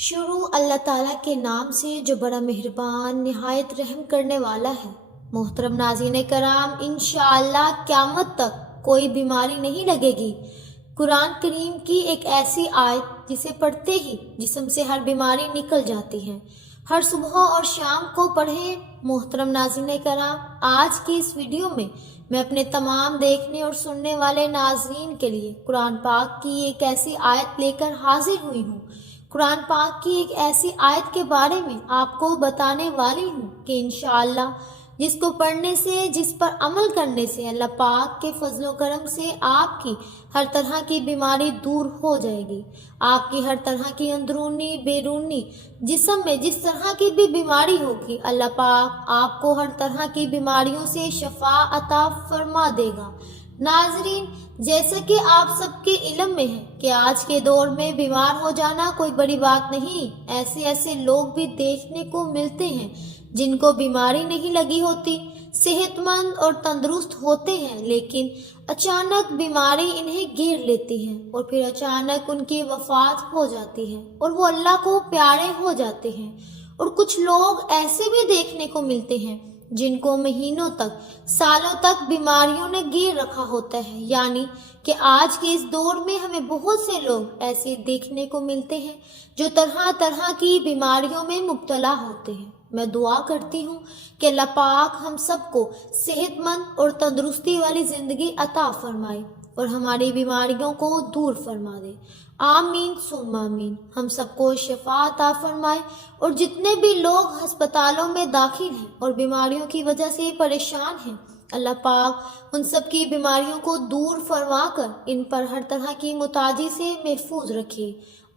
شروع اللہ تعالیٰ کے نام سے جو بڑا مہربان نہایت رحم کرنے والا ہے۔ محترم ناظرین کرام، انشاءاللہ قیامت تک کوئی بیماری نہیں لگے گی۔ قرآن کریم کی ایک ایسی آیت جسے پڑھتے ہی جسم سے ہر بیماری نکل جاتی ہے۔ ہر صبح اور شام کو پڑھیں۔ محترم ناظرین کرام، آج کی اس ویڈیو میں اپنے تمام دیکھنے اور سننے والے ناظرین کے لیے قرآن پاک کی ایک ایسی آیت لے کر حاضر ہوئی ہوں۔ قرآن پاک کی ایک ایسی آیت کے بارے میں آپ کو بتانے والی ہوں کہ انشاءاللہ جس کو پڑھنے سے، جس پر عمل کرنے سے اللہ پاک کے فضل و کرم سے آپ کی ہر طرح کی بیماری دور ہو جائے گی۔ آپ کی ہر طرح کی اندرونی بیرونی جسم میں جس طرح کی بھی بیماری ہوگی، اللہ پاک آپ کو ہر طرح کی بیماریوں سے شفا عطا فرما دے گا۔ ناظرین، جیسا کہ آپ سب کے علم میں ہے کہ آج کے دور میں بیمار ہو جانا کوئی بڑی بات نہیں۔ ایسے لوگ بھی دیکھنے کو ملتے ہیں جن کو بیماری نہیں لگی ہوتی، صحت مند اور تندرست ہوتے ہیں، لیکن اچانک بیماری انہیں گھیر لیتی ہے اور پھر اچانک ان کی وفات ہو جاتی ہے اور وہ اللہ کو پیارے ہو جاتے ہیں۔ اور کچھ لوگ ایسے بھی دیکھنے کو ملتے ہیں جن کو مہینوں تک، سالوں تک بیماریوں نے گھیر رکھا ہوتا ہے۔ یعنی کہ آج کے اس دور میں ہمیں بہت سے لوگ ایسے دیکھنے کو ملتے ہیں جو طرح طرح کی بیماریوں میں مبتلا ہوتے ہیں۔ میں دعا کرتی ہوں کہ اللہ پاک ہم سب کو صحت مند اور تندرستی والی زندگی عطا فرمائے اور ہماری بیماریوں کو دور فرما دے۔ آمین ثم آمین۔ ہم سب کو شفا عطا فرمائے، اور جتنے بھی لوگ ہسپتالوں میں داخل ہیں اور بیماریوں کی وجہ سے پریشان ہیں، اللہ پاک ان سب کی بیماریوں کو دور فرما کر ان پر ہر طرح کی متاجی سے محفوظ رکھے۔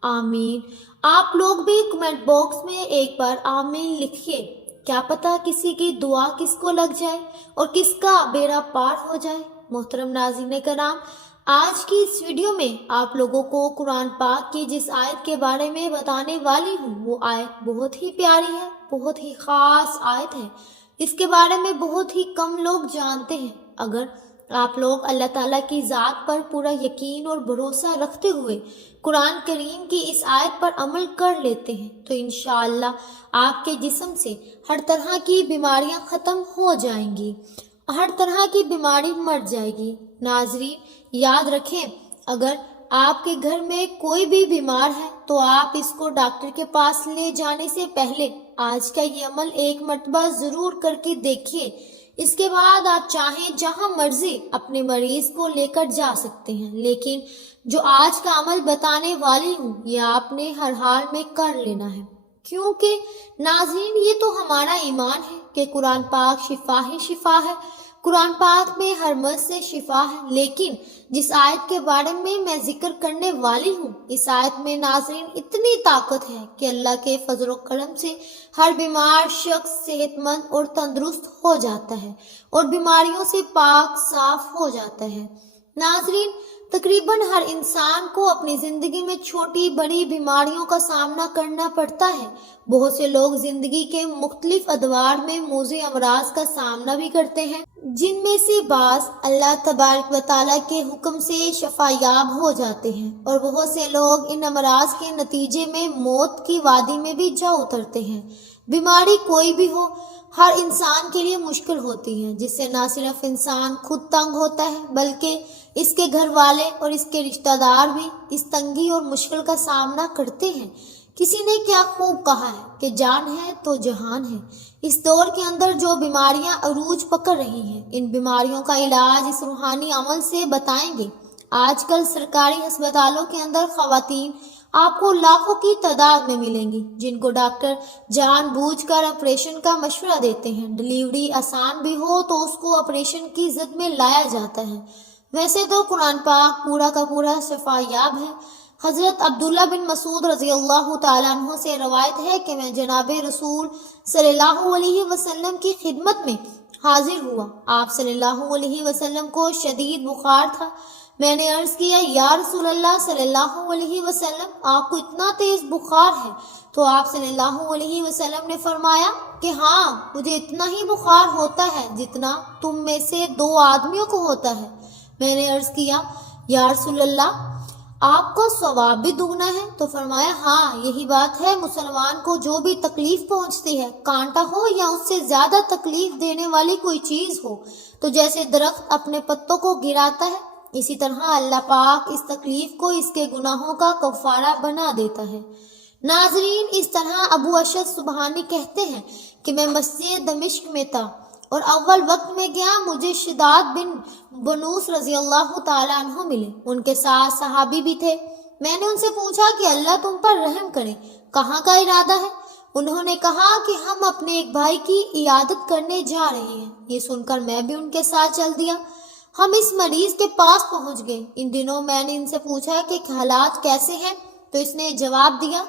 آمین۔ آپ لوگ بھی کمنٹ باکس میں ایک بار آمین لکھیے۔ کیا پتہ کسی کی دعا کس کو لگ جائے اور کس کا بیڑا پار ہو جائے۔ محترم ناظرین کرام، آج کی اس ویڈیو میں آپ لوگوں کو قرآن پاک کی جس آیت کے بارے میں بتانے والی ہوں، وہ آیت بہت ہی پیاری ہے، بہت ہی خاص آیت ہے۔ اس کے بارے میں بہت ہی کم لوگ جانتے ہیں۔ اگر آپ لوگ اللہ تعالیٰ کی ذات پر پورا یقین اور بھروسہ رکھتے ہوئے قرآن کریم کی اس آیت پر عمل کر لیتے ہیں تو انشاءاللہ آپ کے جسم سے ہر طرح کی بیماریاں ختم ہو جائیں گی، ہر طرح کی بیماری مر جائے گی۔ ناظرین، یاد رکھیں، اگر آپ کے گھر میں کوئی بھی بیمار ہے تو آپ اس کو ڈاکٹر کے پاس لے جانے سے پہلے آج کا یہ عمل ایک مرتبہ ضرور کر کے دیکھیے۔ اس کے بعد آپ چاہیں جہاں مرضی اپنے مریض کو لے کر جا سکتے ہیں، لیکن جو آج کا عمل بتانے والی ہوں یہ آپ نے ہر حال میں کر لینا ہے، کیونکہ ناظرین یہ تو ہمارا ایمان ہے کہ قرآن پاک شفا ہی شفا ہے۔ قرآن پاک میں ہر مرض سے شفا ہے، لیکن جس آیت کے بارے میں ذکر کرنے والی ہوں، اس آیت میں ناظرین اتنی طاقت ہے کہ اللہ کے فضل و کرم سے ہر بیمار شخص صحت مند اور تندرست ہو جاتا ہے اور بیماریوں سے پاک صاف ہو جاتا ہے۔ ناظرین، تقریباً ہر انسان کو اپنی زندگی میں چھوٹی بڑی بیماریوں کا سامنا کرنا پڑتا ہے۔ بہت سے لوگ زندگی کے مختلف ادوار میں موذی امراض کا سامنا بھی کرتے ہیں، جن میں سے بعض اللہ تبارک و تعالیٰ کے حکم سے شفا یاب ہو جاتے ہیں، اور بہت سے لوگ ان امراض کے نتیجے میں موت کی وادی میں بھی جا اترتے ہیں۔ بیماری کوئی بھی ہو، ہر انسان کے لیے مشکل ہوتی ہے، جس سے نہ صرف انسان خود تنگ ہوتا ہے بلکہ اس کے گھر والے اور اس کے رشتہ دار بھی اس تنگی اور مشکل کا سامنا کرتے ہیں۔ کسی نے کیا خوب کہا ہے کہ جان ہے تو جہان ہے۔ اس دور کے اندر جو بیماریاں عروج پکڑ رہی ہیں، ان بیماریوں کا علاج اس روحانی عمل سے بتائیں گے۔ آج کل سرکاری ہسپتالوں کے اندر خواتین آپ کو لاکھوں کی تعداد میں ملیں گی جن کو ڈاکٹر جان بوجھ کر آپریشن کا مشورہ دیتے ہیں۔ ڈلیوری آسان بھی ہو تو اس کو آپریشن کی زد میں لایا جاتا ہے۔ ویسے تو قرآن پاک پورا کا پورا شفا یاب ہے۔ حضرت عبداللہ بن مسعود رضی اللہ تعالیٰ عنہ سے روایت ہے کہ میں جناب رسول صلی اللہ علیہ وسلم کی خدمت میں حاضر ہوا۔ آپ صلی اللہ علیہ وسلم کو شدید بخار تھا۔ میں نے عرض کیا، یا رسول اللہ صلی اللہ علیہ وسلم، آپ کو اتنا تیز بخار ہے؟ تو آپ صلی اللہ علیہ وسلم نے فرمایا کہ ہاں، مجھے اتنا ہی بخار ہوتا ہے جتنا تم میں سے 2 آدمیوں کو ہوتا ہے۔ میں نے عرض کیا، یا رسول اللہ، آپ کو ثواب بھی دگنا ہے؟ تو فرمایا ہاں یہی بات ہے، مسلمان کو جو بھی تکلیف پہنچتی ہے، کانٹا ہو یا اس سے زیادہ تکلیف دینے والی کوئی چیز ہو، تو جیسے درخت اپنے پتوں کو گراتا ہے، اسی طرح اللہ پاک اس تکلیف کو اس کے گناہوں کا کفارہ بنا دیتا ہے۔ ناظرین، اس طرح ابو اشد سبحانی کہتے ہیں کہ میں مسجد دمشق میں تھا اور اول وقت میں گیا، مجھے شداد بن بنوس رضی اللہ تعالیٰ عنہ ملے، ان کے ساتھ صحابی بھی تھے۔ میں نے ان سے پوچھا کہ اللہ تم پر رحم کرے، کہاں کا ارادہ ہے؟ انہوں نے کہا کہ ہم اپنے ایک بھائی کی عیادت کرنے جا رہے ہیں۔ یہ سن کر میں بھی ان کے ساتھ چل دیا۔ ہم اس مریض کے پاس پہنچ گئے۔ ان دنوں میں نے ان سے پوچھا کہ حالات کیسے ہیں، تو اس نے جواب دیا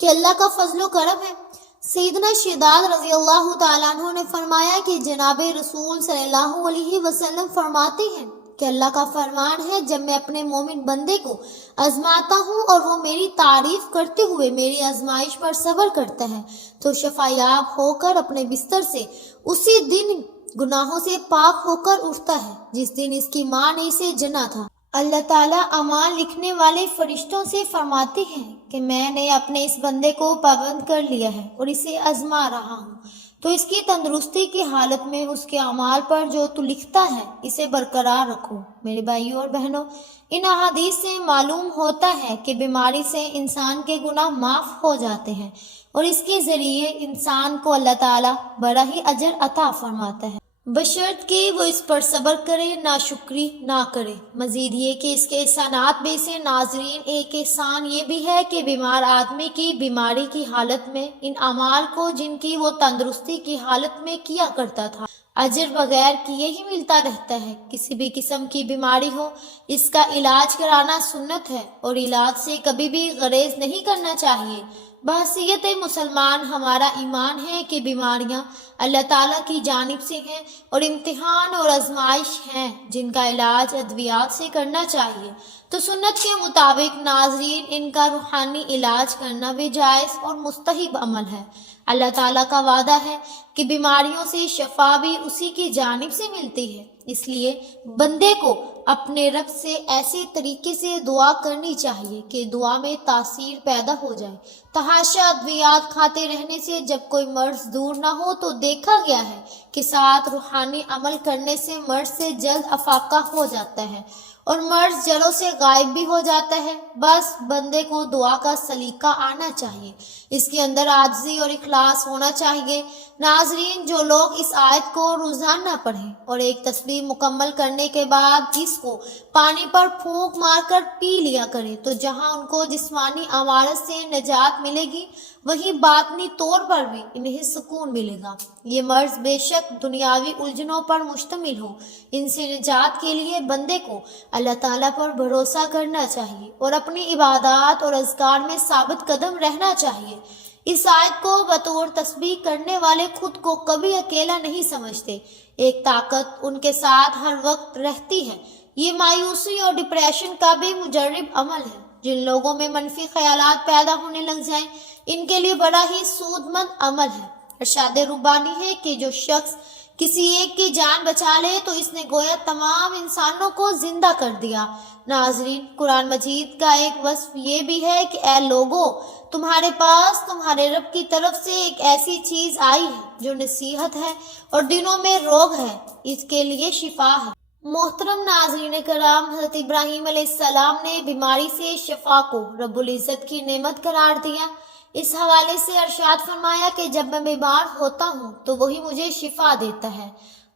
کہ اللہ کا فضل و کرم ہے۔ سیدنا شداد رضی اللہ تعالیٰ عنہ نے فرمایا کہ جناب رسول صلی اللہ علیہ وسلم فرماتے ہیں کہ اللہ کا فرمان ہے، جب میں اپنے مومن بندے کو آزماتا ہوں اور وہ میری تعریف کرتے ہوئے میری آزمائش پر صبر کرتا ہے تو شفا یاب ہو کر اپنے بستر سے اسی دن گناہوں سے پاک ہو کر اٹھتا ہے جس دن اس کی ماں نے اسے جنا تھا۔ اللہ تعالیٰ اعمال لکھنے والے فرشتوں سے فرماتے ہیں کہ میں نے اپنے اس بندے کو پابند کر لیا ہے اور اسے آزما رہا ہوں، تو اس کی تندرستی کی حالت میں اس کے اعمال پر جو تو لکھتا ہے اسے برقرار رکھو۔ میرے بھائیوں اور بہنوں، ان احادیث سے معلوم ہوتا ہے کہ بیماری سے انسان کے گناہ معاف ہو جاتے ہیں اور اس کے ذریعے انسان کو اللہ تعالیٰ بڑا ہی اجر عطا فرماتا ہے، بشرط کہ وہ اس پر صبر کرے، ناشکری نہ کرے۔ مزید یہ کہ اس کے احسانات میں سے ناظرین ایک احسان یہ بھی ہے کہ بیمار آدمی کی بیماری کی حالت میں ان اعمال کو جن کی وہ تندرستی کی حالت میں کیا کرتا تھا، اجر بغیر کیے ہی ملتا رہتا ہے۔ کسی بھی قسم کی بیماری ہو، اس کا علاج کرانا سنت ہے اور علاج سے کبھی بھی غریز نہیں کرنا چاہیے۔ بحیثیت مسلمان ہمارا ایمان ہے کہ بیماریاں اللہ تعالیٰ کی جانب سے ہیں اور امتحان اور آزمائش ہیں جن کا علاج ادویات سے کرنا چاہیے، تو سنت کے مطابق ناظرین ان کا روحانی علاج کرنا بھی جائز اور مستحب عمل ہے۔ اللہ تعالیٰ کا وعدہ ہے کہ بیماریوں سے شفا بھی اسی کی جانب سے ملتی ہے، اس لیے بندے کو اپنے رب سے ایسے طریقے سے دعا کرنی چاہیے کہ دعا میں تاثیر پیدا ہو جائے۔ تحاشا ادویات کھاتے رہنے سے جب کوئی مرض دور نہ ہو تو دیکھا گیا ہے کہ ساتھ روحانی عمل کرنے سے مرض سے جلد افاقہ ہو جاتا ہے اور مرض جڑوں سے غائب بھی ہو جاتا ہے۔ بس بندے کو دعا کا سلیقہ آنا چاہیے، اس کے اندر عاجزی اور اخلاص ہونا چاہیے۔ ناظرین، جو لوگ اس آیت کو روزانہ پڑھیں اور ایک تسبیح مکمل کرنے کے بعد اس کو پانی پر پھونک مار کر پی لیا کریں تو جہاں ان کو جسمانی امراض سے نجات ملے گی، وہیں باطنی طور پر بھی انہیں سکون ملے گا۔ یہ مرض بے شک دنیاوی الجھنوں پر مشتمل ہو، ان سے نجات کے لیے بندے کو اللہ تعالیٰ پر بھروسہ کرنا چاہیے اور اپنی عبادات اور اذکار میں ثابت قدم رہنا چاہیے۔ اس آیت کو بطور تسبیح کرنے والے خود کو کبھی اکیلا نہیں سمجھتے، ایک طاقت ان کے ساتھ ہر وقت رہتی ہے۔ یہ مایوسی اور ڈپریشن کا بھی مجرب عمل ہے۔ جن لوگوں میں منفی خیالات پیدا ہونے لگ جائیں، ان کے لیے بڑا ہی سود مند عمل ہے۔ ارشاد ربانی ہے کہ جو شخص کسی ایک کی جان بچا لے تو اس نے گویا تمام انسانوں کو زندہ کر دیا۔ ناظرین، قرآن مجید کا ایک وصف یہ بھی ہے کہ اے لوگو، تمہارے پاس تمہارے رب کی طرف سے ایک ایسی چیز آئی ہے جو نصیحت ہے اور دلوں میں روگ ہے، اس کے لیے شفا ہے۔ محترم ناظرین کرام، حضرت ابراہیم علیہ السلام نے بیماری سے شفا کو رب العزت کی نعمت قرار دیا۔ اس حوالے سے ارشاد فرمایا کہ جب میں بیمار ہوتا ہوں تو وہی مجھے شفا دیتا ہے۔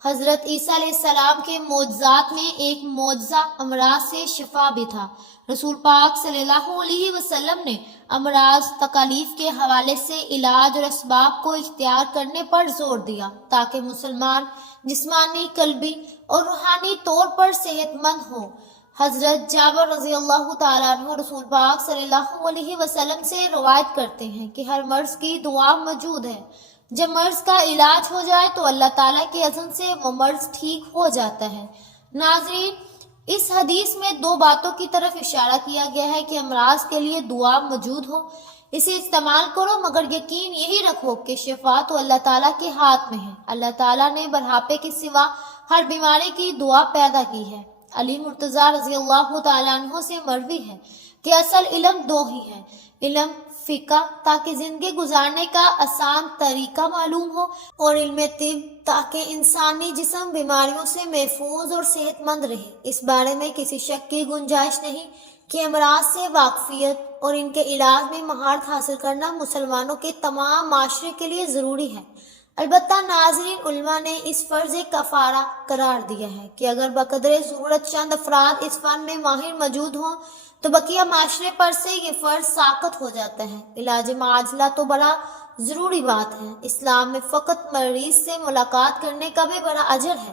حضرت عیسیٰ علیہ السلام کے معجزات میں ایک معجزہ امراض سے شفا بھی تھا۔ رسول پاک صلی اللہ علیہ وسلم نے امراض تکالیف کے حوالے سے علاج اور اسباب کو اختیار کرنے پر زور دیا تاکہ مسلمان جسمانی، قلبی اور روحانی طور پر صحت مند ہو۔ حضرت جابر رضی اللہ تعالیٰ عنہ رسول پاک صلی اللہ علیہ وسلم سے روایت کرتے ہیں کہ ہر مرض کی دعا موجود ہے، جب مرض کا علاج ہو جائے تو اللہ تعالیٰ کے اذن سے وہ مرض ٹھیک ہو جاتا ہے۔ ناظرین، اس حدیث میں دو باتوں کی طرف اشارہ کیا گیا ہے کہ امراض کے لیے دعا موجود ہو، اسے استعمال کرو، مگر یقین یہی رکھو کہ شفا تو اللہ تعالیٰ کے ہاتھ میں ہے۔ اللہ تعالیٰ نے بڑھاپے کے سوا ہر بیماری کی دعا پیدا کی ہے۔ علی مرتضیٰ رضی اللہ تعالیٰ عنہ سے مروی ہے، کہ اصل علم دو ہی ہیں، علم فقہ تاکہ زندگی گزارنے کا آسان طریقہ معلوم ہو، اور علم طب تاکہ انسانی جسم بیماریوں سے محفوظ اور صحت مند رہے۔ اس بارے میں کسی شک کی گنجائش نہیں کہ امراض سے واقفیت اور ان کے علاج میں مہارت حاصل کرنا مسلمانوں کے تمام معاشرے کے لیے ضروری ہے۔ البتہ ناظرین، علماء نے اس فرض کفارہ قرار دیا ہے کہ اگر بقدر ضرورت چند افراد اس فن میں ماہر موجود ہوں تو بقیہ معاشرے پر سے یہ فرض ساقط ہو جاتا ہے۔ علاج معاجلہ تو بڑا ضروری بات ہے۔ اسلام میں فقط مریض سے ملاقات کرنے کا بھی بڑا اجر ہے۔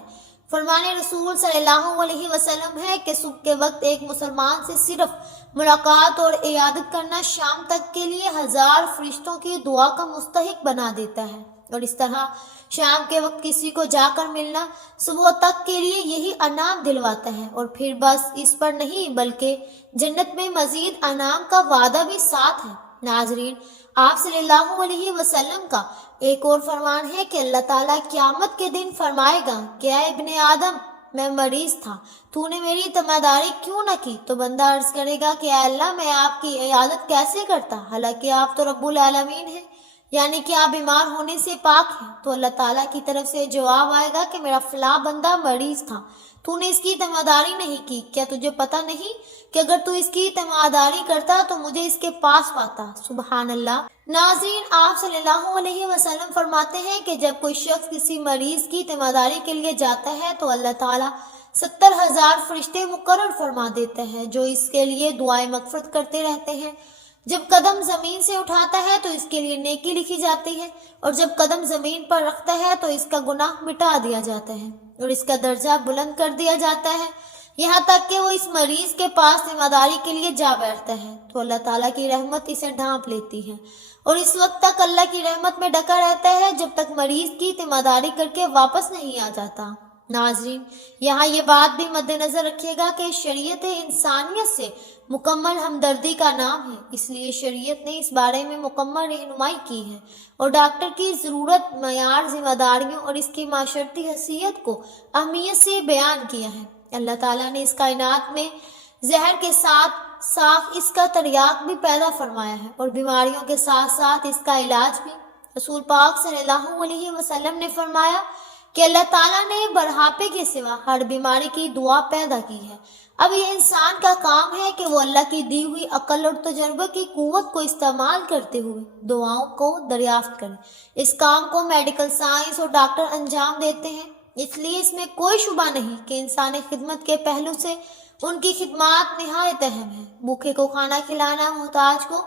فرمان رسول صلی اللہ علیہ وسلم ہے کہ صبح کے وقت ایک مسلمان سے صرف ملاقات اور عیادت کرنا شام تک کے لیے 1000 فرشتوں کی دعا کا مستحق بنا دیتا ہے، اور اس طرح شام کے وقت کسی کو جا کر ملنا صبح تک کے لیے یہی انعام دلواتا ہے۔ اور پھر بس اس پر نہیں بلکہ جنت میں مزید انعام کا وعدہ بھی ساتھ ہے۔ ناظرین، آپ صلی اللہ علیہ وسلم کا ایک اور فرمان ہے کہ اللہ تعالیٰ قیامت کے دن فرمائے گا کہ اے ابن آدم، میں مریض تھا، تو نے میری تیمارداری کیوں نہ کی؟ تو بندہ عرض کرے گا کہ اے اللہ، میں آپ کی عیادت کیسے کرتا، حالانکہ آپ تو رب العالمین ہیں، یعنی کہ آپ بیمار ہونے سے پاک ہیں۔ تو اللہ تعالیٰ کی طرف سے جواب آئے گا کہ میرا فلاں بندہ مریض تھا، تو نے اس کی تیمارداری نہیں کی، کیا تجھے پتہ نہیں کہ اگر تو اس کی تیمارداری کرتا تو مجھے اس کے پاس پاتا؟ سبحان اللہ۔ ناظرین، آپ صلی اللہ علیہ وسلم فرماتے ہیں کہ جب کوئی شخص کسی مریض کی تیمارداری کے لیے جاتا ہے تو اللہ تعالیٰ 70,000 فرشتے مقرر فرما دیتے ہیں جو اس کے لیے دعائیں مغفرت کرتے رہتے ہیں۔ جب قدم زمین سے اٹھاتا ہے تو اس کے لیے نیکی لکھی جاتی ہے، اور جب قدم زمین پر رکھتا ہے تو اس کا گناہ مٹا دیا جاتا ہے اور اس کا درجہ بلند کر دیا جاتا ہے، یہاں تک کہ وہ اس مریض کے پاس تیمارداری کے لیے جا بیٹھتا ہے تو اللہ تعالیٰ کی رحمت اسے ڈھانپ لیتی ہے، اور اس وقت تک اللہ کی رحمت میں ڈھکا رہتا ہے جب تک مریض کی تیمارداری کر کے واپس نہیں آ جاتا۔ ناظرین، یہاں یہ بات بھی مد نظر رکھیے گا کہ شریعت انسانیت سے مکمل ہمدردی کا نام ہے، اس لیے شریعت نے اس بارے میں مکمل رہنمائی کی ہے، اور ڈاکٹر کی ضرورت، معیار، ذمہ داریوں اور اس کی معاشرتی حیثیت کو اہمیت سے بیان کیا ہے۔ اللہ تعالیٰ نے اس کائنات میں زہر کے ساتھ ساتھ اس کا تریاق بھی پیدا فرمایا ہے، اور بیماریوں کے ساتھ ساتھ اس کا علاج بھی۔ رسول پاک صلی اللہ علیہ وسلم نے فرمایا کہ اللہ تعالیٰ نے بڑھاپے کے سوا ہر بیماری کی دعا پیدا کی ہے۔ اب یہ انسان کا کام ہے کہ وہ اللہ کی دی ہوئی عقل اور تجربے کی قوت کو استعمال کرتے ہوئے دعاؤں کو دریافت کرے۔ اس کام کو میڈیکل سائنس اور ڈاکٹر انجام دیتے ہیں، اس لیے اس میں کوئی شبہ نہیں کہ انسانی خدمت کے پہلو سے ان کی خدمات نہایت اہم ہے۔ بھوکے کو کھانا کھلانا، محتاج کو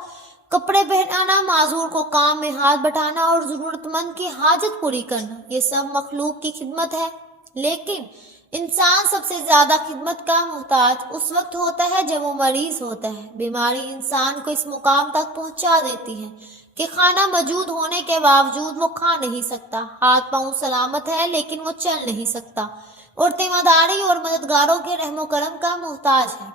کپڑے پہنانا، معذور کو کام میں ہاتھ بٹانا اور ضرورت مند کی حاجت پوری کرنا، یہ سب مخلوق کی خدمت ہے۔ لیکن انسان سب سے زیادہ خدمت کا محتاج اس وقت ہوتا ہے جب وہ مریض ہوتا ہے۔ بیماری انسان کو اس مقام تک پہنچا دیتی ہے کہ کھانا موجود ہونے کے باوجود وہ کھا نہیں سکتا، ہاتھ پاؤں سلامت ہے لیکن وہ چل نہیں سکتا، اور تیمارداری اور مددگاروں کے رحم و کرم کا محتاج ہے۔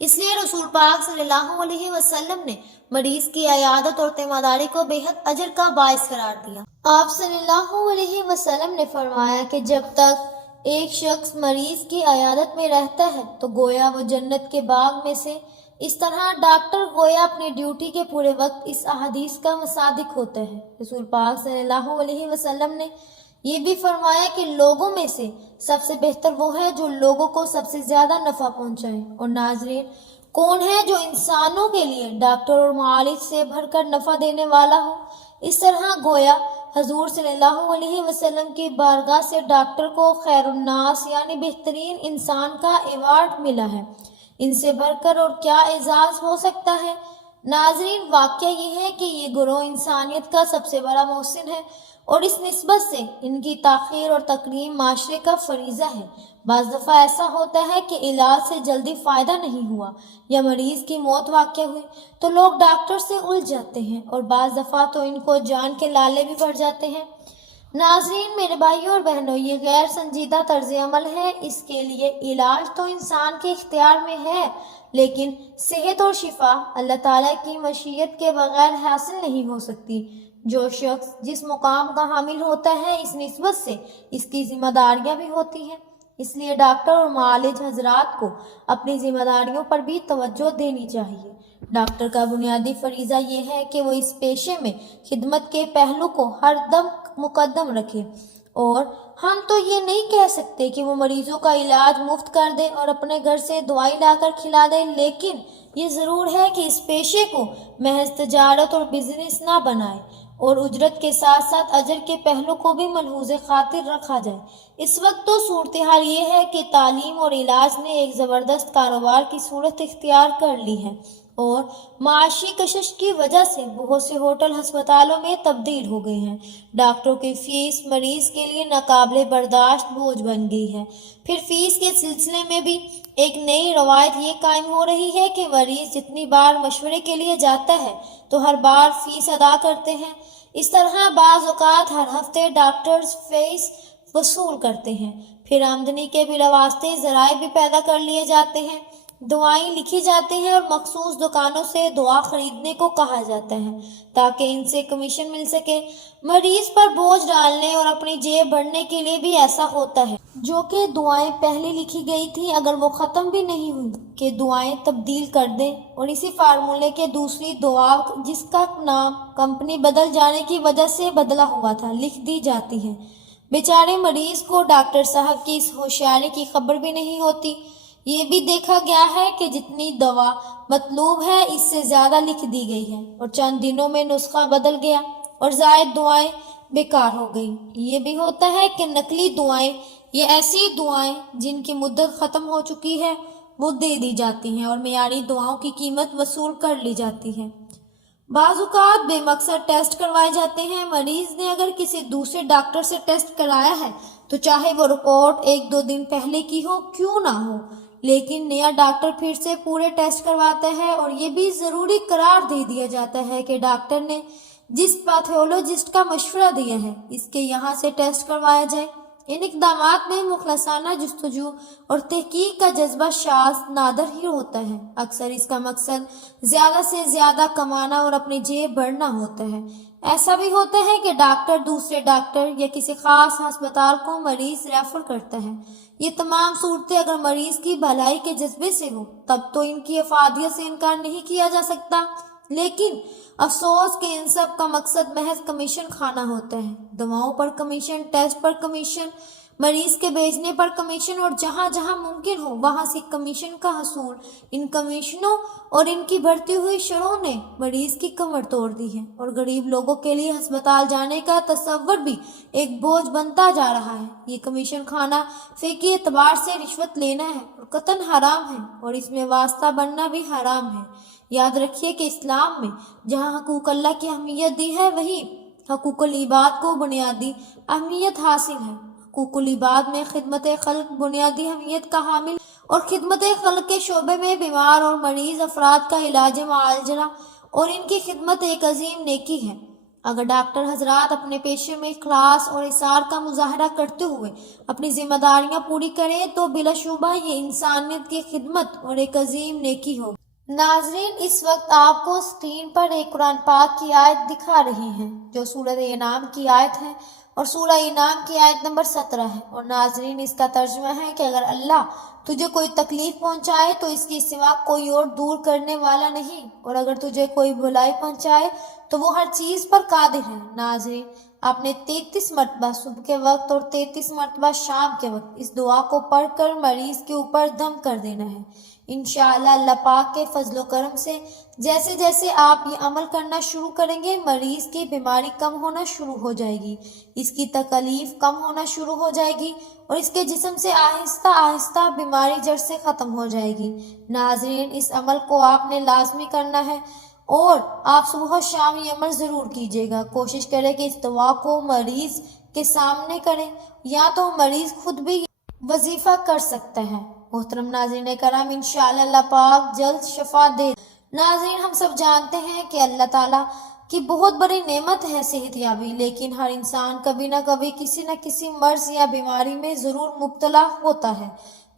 اس لیے رسول پاک صلی اللہ علیہ وسلم نے مریض کی عیادت اور تیمارداری کو بے حد اجر کا باعث قرار دیا۔ آپ صلی اللہ علیہ وسلم نے فرمایا کہ جب تک ایک شخص مریض کی عیادت میں رہتا ہے تو گویا وہ جنت کے باغ میں سے، اس طرح ڈاکٹر گویا اپنی ڈیوٹی کے پورے وقت اس احادیث کا مصادق ہوتا ہے۔ رسول پاک صلی اللہ علیہ وسلم نے یہ بھی فرمایا کہ لوگوں میں سے سب سے بہتر وہ ہے جو لوگوں کو سب سے زیادہ نفع پہنچائے۔ اور ناظرین، کون ہے جو انسانوں کے لیے ڈاکٹر اور معالج سے بڑھ کر نفع دینے والا ہو؟ اس طرح گویا حضور صلی اللہ علیہ وسلم کی بارگاہ سے ڈاکٹر کو خیر الناس یعنی بہترین انسان کا ایوارڈ ملا ہے۔ ان سے بڑھ کر اور کیا اعزاز ہو سکتا ہے؟ ناظرین، واقعہ یہ ہے کہ یہ گروہ انسانیت کا سب سے بڑا محسن ہے، اور اس نسبت سے ان کی تاخیر اور تکریم معاشرے کا فریضہ ہے۔ بعض دفعہ ایسا ہوتا ہے کہ علاج سے جلدی فائدہ نہیں ہوا یا مریض کی موت واقع ہوئی تو لوگ ڈاکٹر سے الجھ جاتے ہیں، اور بعض دفعہ تو ان کو جان کے لالے بھی پڑ جاتے ہیں۔ ناظرین، میرے بھائیوں اور بہنوں، یہ غیر سنجیدہ طرز عمل ہے۔ اس کے لیے علاج تو انسان کے اختیار میں ہے، لیکن صحت اور شفا اللہ تعالیٰ کی مشیت کے بغیر حاصل نہیں ہو سکتی۔ جو شخص جس مقام کا حامل ہوتا ہے، اس نسبت سے اس کی ذمہ داریاں بھی ہوتی ہیں۔ اس لیے ڈاکٹر اور معالج حضرات کو اپنی ذمہ داریوں پر بھی توجہ دینی چاہیے۔ ڈاکٹر کا بنیادی فریضہ یہ ہے کہ وہ اس پیشے میں خدمت کے پہلو کو ہر دم مقدم رکھے، اور ہم تو یہ نہیں کہہ سکتے کہ وہ مریضوں کا علاج مفت کر دے اور اپنے گھر سے دوائی لا کر کھلا دے، لیکن یہ ضرور ہے کہ اس پیشے کو محض تجارت اور بزنس نہ بنائے، اور اجرت کے ساتھ ساتھ اجر کے پہلو کو بھی ملحوظ خاطر رکھا جائے۔ اس وقت تو صورتحال یہ ہے کہ تعلیم اور علاج نے ایک زبردست کاروبار کی صورت اختیار کر لی ہے، اور معاشی کشش کی وجہ سے بہت سے ہوٹل ہسپتالوں میں تبدیل ہو گئے ہیں۔ ڈاکٹروں کی فیس مریض کے لیے ناقابل برداشت بوجھ بن گئی ہے۔ پھر فیس کے سلسلے میں بھی ایک نئی روایت یہ قائم ہو رہی ہے کہ مریض جتنی بار مشورے کے لیے جاتا ہے تو ہر بار فیس ادا کرتے ہیں۔ اس طرح بعض اوقات ہر ہفتے ڈاکٹرز فیس وصول کرتے ہیں۔ پھر آمدنی کے بلا واسطے ذرائع بھی پیدا کر لیے جاتے ہیں۔ دعائیں لکھی جاتی ہیں اور مخصوص دکانوں سے دعا خریدنے کو کہا جاتا ہے تاکہ ان سے کمیشن مل سکے۔ مریض پر بوجھ ڈالنے اور اپنی جیب بھرنے کے لیے بھی ایسا ہوتا ہے، جو کہ دعائیں پہلے لکھی گئی تھی اگر وہ ختم بھی نہیں ہوئی کہ دعائیں تبدیل کر دیں، اور اسی فارمولے کے دوسری دعا جس کا نام کمپنی بدل جانے کی وجہ سے بدلا ہوا تھا لکھ دی جاتی ہے۔ بیچارے مریض کو ڈاکٹر صاحب کی اس ہوشیاری کی خبر بھی نہیں ہوتی۔ یہ بھی دیکھا گیا ہے کہ جتنی دوا مطلوب ہے اس سے زیادہ لکھ دی گئی ہے، اور چند دنوں میں نسخہ بدل گیا اور زائد دعائیں بیکار ہو گئیں۔ یہ بھی ہوتا ہے کہ نقلی دعائیں، یہ ایسی دعائیں جن کی مدت ختم ہو چکی ہے، وہ دے دی جاتی ہیں اور معیاری دعاؤں کی قیمت وصول کر لی جاتی ہے۔ بعض اوقات بے مقصد ٹیسٹ کروائے جاتے ہیں۔ مریض نے اگر کسی دوسرے ڈاکٹر سے ٹیسٹ کرایا ہے تو چاہے وہ رپورٹ 1-2 دن پہلے کی ہو کیوں نہ ہو، لیکن نیا ڈاکٹر پھر سے پورے ٹیسٹ کرواتا ہے، اور یہ بھی ضروری قرار دے دیا جاتا ہے کہ ڈاکٹر نے جس پیتھولوجسٹ کا مشورہ دیا ہے اس کے یہاں سے ٹیسٹ کروایا جائے۔ ان اقدامات میں مخلصانہ جستجو اور تحقیق کا جذبہ شاذ نادر ہی ہوتا ہے۔ اکثر اس کا مقصد زیادہ سے زیادہ کمانا اور اپنی جیب بھرنا ہوتا ہے۔ ایسا بھی ہوتا ہے کہ ڈاکٹر دوسرے ڈاکٹر یا کسی خاص ہسپتال کو مریض ریفر کرتا ہے۔ یہ تمام صورتیں اگر مریض کی بھلائی کے جذبے سے ہو تب تو ان کی افادیت سے انکار نہیں کیا جا سکتا، لیکن افسوس کہ ان سب کا مقصد محض کمیشن کھانا ہوتا ہے۔ دواؤں پر کمیشن، ٹیسٹ پر کمیشن، مریض کے بھیجنے پر کمیشن، اور جہاں جہاں ممکن ہو وہاں سے کمیشن کا حصول۔ ان کمیشنوں اور ان کی بڑھتی ہوئی شرحوں نے مریض کی کمر توڑ دی ہے، اور غریب لوگوں کے لیے ہسپتال جانے کا تصور بھی ایک بوجھ بنتا جا رہا ہے۔ یہ کمیشن کھانا فقہی اعتبار سے رشوت لینا ہے اور قطعاً حرام ہے، اور اس میں واسطہ بننا بھی حرام ہے۔ یاد رکھیے کہ اسلام میں جہاں حقوق اللہ کی اہمیت دی ہے وہیں حقوق العباد کو بنیادی اہمیت حاصل ہے۔ حقوق العباد میں خدمت خلق بنیادی اہمیت کا حامل، اور خدمت خلق کے شعبے میں بیمار اور مریض افراد کا علاج معالجہ اور ان کی خدمت ایک عظیم نیکی ہے۔ اگر ڈاکٹر حضرات اپنے پیشے میں اخلاص اور اصرار کا مظاہرہ کرتے ہوئے اپنی ذمہ داریاں پوری کریں تو بلا شبہ یہ انسانیت کی خدمت اور ایک عظیم نیکی ہوگی۔ ناظرین، اس وقت آپ کو اسکرین پر ایک قرآن پاک کی آیت دکھا رہی ہیں جو سورہ انعام کی آیت ہے، اور سورہ انعام کی آیت نمبر 17 ہے۔ اور ناظرین، اس کا ترجمہ ہے کہ اگر اللہ تجھے کوئی تکلیف پہنچائے تو اس کے سوا کوئی اور دور کرنے والا نہیں، اور اگر تجھے کوئی بھلائی پہنچائے تو وہ ہر چیز پر قادر ہے۔ ناظرین، آپ نے 33 مرتبہ صبح کے وقت اور 33 مرتبہ شام کے وقت اس دعا کو پڑھ کر مریض کے اوپر دم کر دینا ہے۔ انشاءاللہ اللہ پاک کے فضل و کرم سے جیسے جیسے آپ یہ عمل کرنا شروع کریں گے مریض کی بیماری کم ہونا شروع ہو جائے گی، اس کی تکلیف کم ہونا شروع ہو جائے گی، اور اس کے جسم سے آہستہ آہستہ بیماری جڑ سے ختم ہو جائے گی۔ ناظرین، اس عمل کو آپ نے لازمی کرنا ہے، اور آپ صبح و شام یہ عمل ضرور کیجیے گا۔ کوشش کریں کہ اس دعا کو مریض کے سامنے کریں، یا تو مریض خود بھی وظیفہ کر سکتا ہے۔ محترم ناظرین کرام، انشاءاللہ اللہ پاک جلد شفا دے۔ ناظرین، ہم سب جانتے ہیں کہ اللہ تعالیٰ کی بہت بڑی نعمت ہے صحت یابی، لیکن ہر انسان کبھی نہ کبھی کسی نہ کسی مرض یا بیماری میں ضرور مبتلا ہوتا ہے،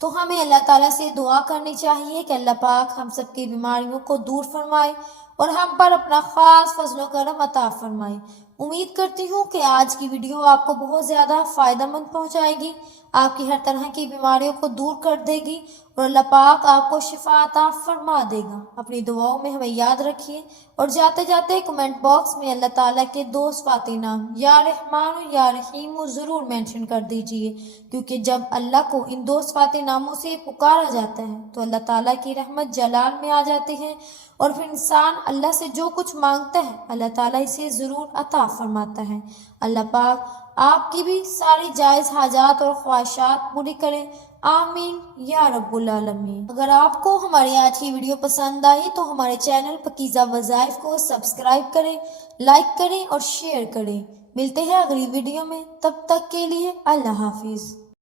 تو ہمیں اللہ تعالیٰ سے دعا کرنی چاہیے کہ اللہ پاک ہم سب کی بیماریوں کو دور فرمائے اور ہم پر اپنا خاص فضل و کرم عطا فرمائے۔ امید کرتی ہوں کہ آج کی ویڈیو آپ کو بہت زیادہ فائدہ مند پہنچائے گی، آپ کی ہر طرح کی بیماریوں کو دور کر دے گی اور اللہ پاک آپ کو شفا عطا فرما دے گا۔ اپنی دعاؤں میں ہمیں یاد رکھیے اور جاتے جاتے کمنٹ باکس میں اللہ تعالیٰ کے دو صفاتی نام یا رحمان و یا رحیم و ضرور مینشن کر دیجئے، کیونکہ جب اللہ کو ان دو صفاتی ناموں سے پکارا جاتا ہے تو اللہ تعالیٰ کی رحمت جلال میں آ جاتی ہے، اور پھر انسان اللہ سے جو کچھ مانگتا ہے اللہ تعالیٰ اسے ضرور عطا فرماتا ہے۔ اللہ پاک آپ کی بھی ساری جائز حاجات اور خواہشات پوری کریں، آمین یا رب العالمین۔ اگر آپ کو ہماری آج کی ویڈیو پسند آئی تو ہمارے چینل پاکیزہ وظائف کو سبسکرائب کریں، لائک کریں اور شیئر کریں۔ ملتے ہیں اگلی ویڈیو میں، تب تک کے لیے اللہ حافظ۔